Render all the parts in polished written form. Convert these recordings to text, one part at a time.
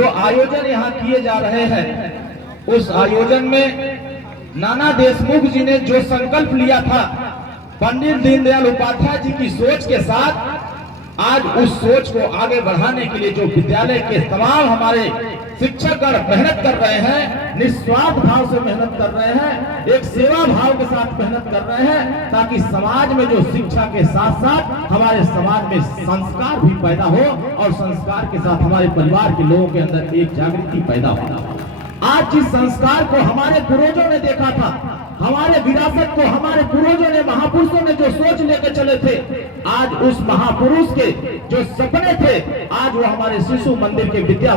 जो आयोजन यहाँ किए जा रहे हैं, उस आयोजन में नाना देशमुख जी ने जो संकल्प लिया था, पंडित दीनदयाल उपाध्याय जी की सोच के साथ, आज उस सोच को आगे बढ़ाने के लिए जो विद्यालय के तमाम हमारे शिक्षकगण मेहनत कर रहे हैं, निस्वार्थ भाव से मेहनत कर रहे हैं, एक सेवा भाव के साथ मेहनत कर रहे हैं, ताकि समाज में जो शिक्षा के साथ साथ हमारे समाज में संस्कार भी पैदा हो और संस्कार के साथ हमारे परिवार के लोगों के अंदर एक जागृति पैदा हो। आज जिस संस्कार को हमारे पूर्वजों ने देखा था, हमारे विरासत को हमारे पूर्वजों ने, महापुरुषों ने जो सोच लेकर चले थे, आज उस महापुरुष के जो सपने थे, आज वो हमारे शिशु मंदिर के विद्या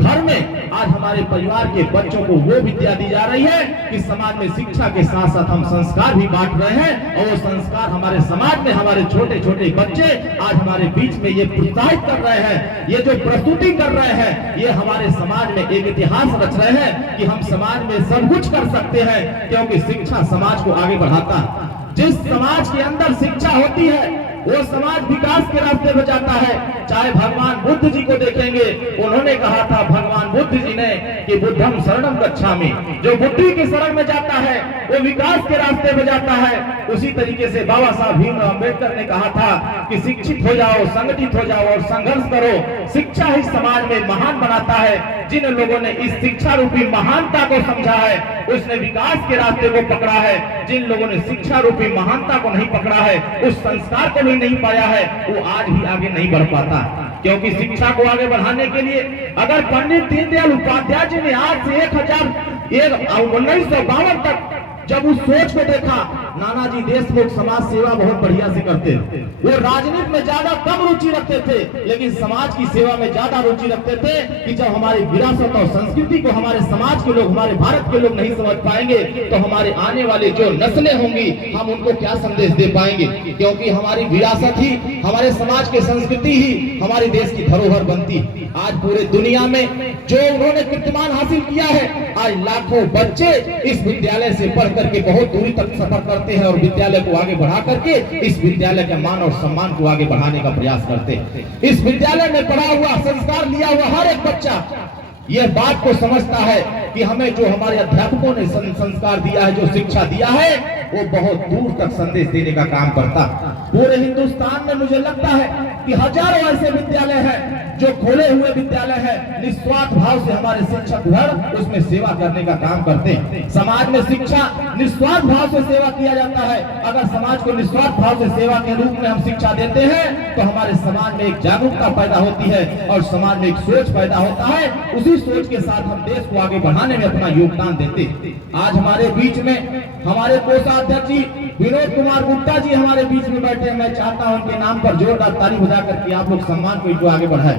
घर में आज हमारे परिवार के बच्चों को वो विद्या दी जा रही है कि समाज में शिक्षा के साथ साथ हम संस्कार भी बांट रहे हैं, और वो संस्कार हमारे समाज में हमारे छोटे छोटे बच्चे आज हमारे बीच में ये प्रोत्साहित कर रहे हैं, ये जो प्रस्तुति कर रहे हैं, ये हमारे समाज में एक इतिहास रच रहे हैं कि हम समाज में सब कुछ कर सकते हैं, क्योंकि शिक्षा समाज को आगे बढ़ाता है। जिस समाज के अंदर शिक्षा होती है वो समाज विकास के रास्ते पे जाता है। चाहे भगवान बुद्ध जी को देखेंगे, उन्होंने कहा था भगवान बुद्ध जी ने कि बुद्धम शरणम गच्छामि, जो बुद्धि की शरण में जाता है वो विकास के रास्ते पे जाता है। उसी तरीके से बाबा साहब भीमराव अम्बेडकर ने कहा था कि शिक्षित हो जाओ, संगठित हो जाओ और संघर्ष करो, शिक्षा ही समाज में महान बनाता है। जिन लोगों ने इस शिक्षा रूपी महानता को समझा है, उसने विकास के रास्ते को पकड़ा है। जिन लोगों ने शिक्षा रूपी महानता को नहीं पकड़ा है, उस संस्कार को नहीं पाया है, वो आज भी आगे नहीं बढ़ पाता। क्योंकि शिक्षा को आगे बढ़ाने के लिए अगर पंडित दीनदयाल उपाध्याय जी ने आज से 1952 तक जब उस सोच को देखा, नानाजी देशमुख समाज सेवा बहुत बढ़िया से करते थे, वो राजनीति में ज्यादा कम रुचि रखते थे, लेकिन समाज की सेवा में ज्यादा रुचि रखते थे कि जब हमारी विरासत और संस्कृति को हमारे समाज के लोग, हमारे भारत के लोग नहीं समझ पाएंगे, तो हमारे आने वाले जो नस्लें होंगी, हम उनको क्या संदेश दे पाएंगे। क्योंकि हमारी विरासत ही, हमारे समाज की संस्कृति ही हमारे देश की धरोहर बनती। आज पूरे दुनिया में जो उन्होंने कीर्तिमान हासिल किया है, आज लाखों बच्चे इस विद्यालय से पढ़ करके बहुत दूरी तक सफर करते हैं और विद्यालय को आगे बढ़ा करके इस विद्यालय के मान और सम्मान को आगे बढ़ाने का प्रयास करते हैं। इस विद्यालय में पढ़ा हुआ, संस्कार लिया हुआ हर एक बच्चा यह बात को समझता है कि हमें जो हमारे अध्यापकों ने संस्कार दिया है, जो शिक्षा दिया है, वो बहुत दूर तक संदेश देने का काम करता। पूरे हिंदुस्तान में मुझे लगता है कि हजारों ऐसे विद्यालय हैं जो खोले हुए विद्यालय है, निस्वार्थ भाव से हमारे शिक्षक घर उसमें सेवा करने का काम करते हैं। समाज में शिक्षा निस्वार्थ भाव से सेवा किया जाता है। अगर समाज को निस्वार्थ भाव से सेवा के रूप में हम शिक्षा देते हैं, तो हमारे समाज में एक जागरूकता पैदा होती है और समाज में एक सोच पैदा होता है। उसी सोच के साथ हम देश को आगे बढ़ाने में अपना योगदान देते हैं। आज हमारे बीच में हमारे कोषाध्यक्ष जी विनोद कुमार गुप्ता जी हमारे बीच में बैठे हैं। मैं चाहता हूं उनके नाम पर जोरदार ताली बजा करके आप लोग सम्मान को इनको आगे बढ़ाएं।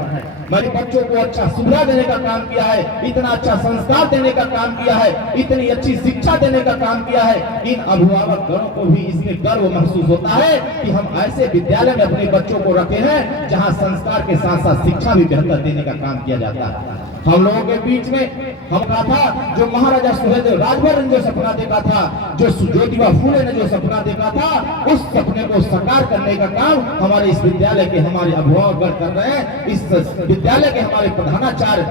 मैंने बच्चों को अच्छा सुविधा देने का काम किया है, इतना अच्छा संस्कार देने का काम किया है, इतनी अच्छी शिक्षा देने का काम किया है। इन अभिभावक गणों को भी इसमें गर्व महसूस होता है कि हम ऐसे विद्यालय में अपने बच्चों को रखे हैं जहां संस्कार के साथ साथ शिक्षा भी बेहतर देने का काम किया जाता है। हम लोगों के बीच में हम कहा था, जो महाराजा सुहेलदेव राजभर ने जो सपना देखा था, जो ज्योतिबा फूले ने जो सपना देखा था, उस सपने को साकार करने का काम हमारे इस विद्यालय के हमारे अभिभावक कर रहे हैं। इस विद्यालय के हमारे प्रधानाचार्य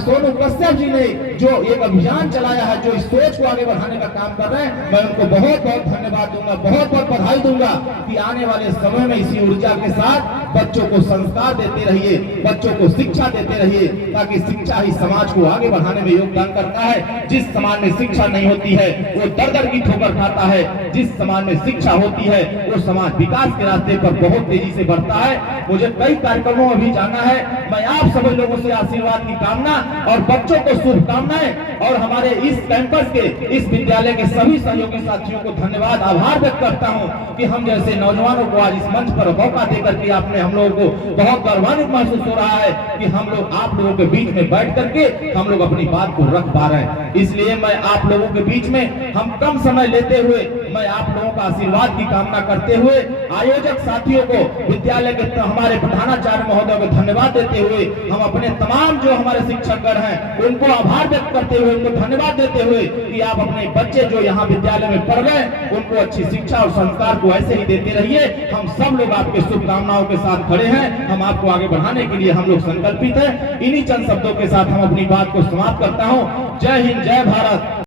सोनू कश्यप जी ने जो एक अभियान चलाया है, जो इस सोच को आगे बढ़ाने का काम कर रहे हैं, मैं उनको बहुत बहुत धन्यवाद दूंगा, बहुत बहुत बधाई दूंगा कि आने वाले समय में इसी ऊर्जा के साथ बच्चों को संस्कार देते रहिए, बच्चों को शिक्षा देते रहिए, ताकि शिक्षा ही समाज को आगे बढ़ाने में योगदान करता है। जिस समाज में शिक्षा नहीं होती है वो दर दर की ठोकर खाता है, जिस समाज में शिक्षा होती है वो समाज विकास के रास्ते पर बहुत तेजी से बढ़ता है। मुझे कई कार्यक्रमों में भी जाना है। मैं आप सभी लोगों से आशीर्वाद की कामना और बच्चों को शुभकामनाएं और हमारे इस कैंपस के, इस विद्यालय के सभी सहयोगी साथियों को धन्यवाद, आभार व्यक्त करता हूं कि हम जैसे नौजवानों को आज इस मंच पर मौका देकर के आपने हम लोगों को बहुत गौरवान्वित महसूस हो रहा है कि हम लोग आप लोगों के बीच में बैठ करके हम लोग अपनी बात को रख पा रहे हैं। इसलिए मैं आप लोगों के बीच में हम कम समय लेते हुए मैं आप लोगों का आशीर्वाद की कामना करते हुए आयोजक साथियों को, विद्यालय के हमारे प्रधानाचार्य महोदय को धन्यवाद देते हुए, हम अपने तमाम जो हमारे शिक्षकगण हैं उनको आभार व्यक्त करते हुए, उनको धन्यवाद देते हुए कि आप अपने बच्चे जो यहाँ विद्यालय में पढ़ गए उनको अच्छी शिक्षा और संस्कार को ऐसे ही देते रहिए। हम सब लोग आपके शुभकामनाओं के साथ खड़े हैं, हम आपको आगे बढ़ाने के लिए हम लोग संकल्पित हैं। इन्हीं चंद शब्दों के साथ हम अपनी बात को समाप्त करता हूँ। जय हिंद, जय भारत।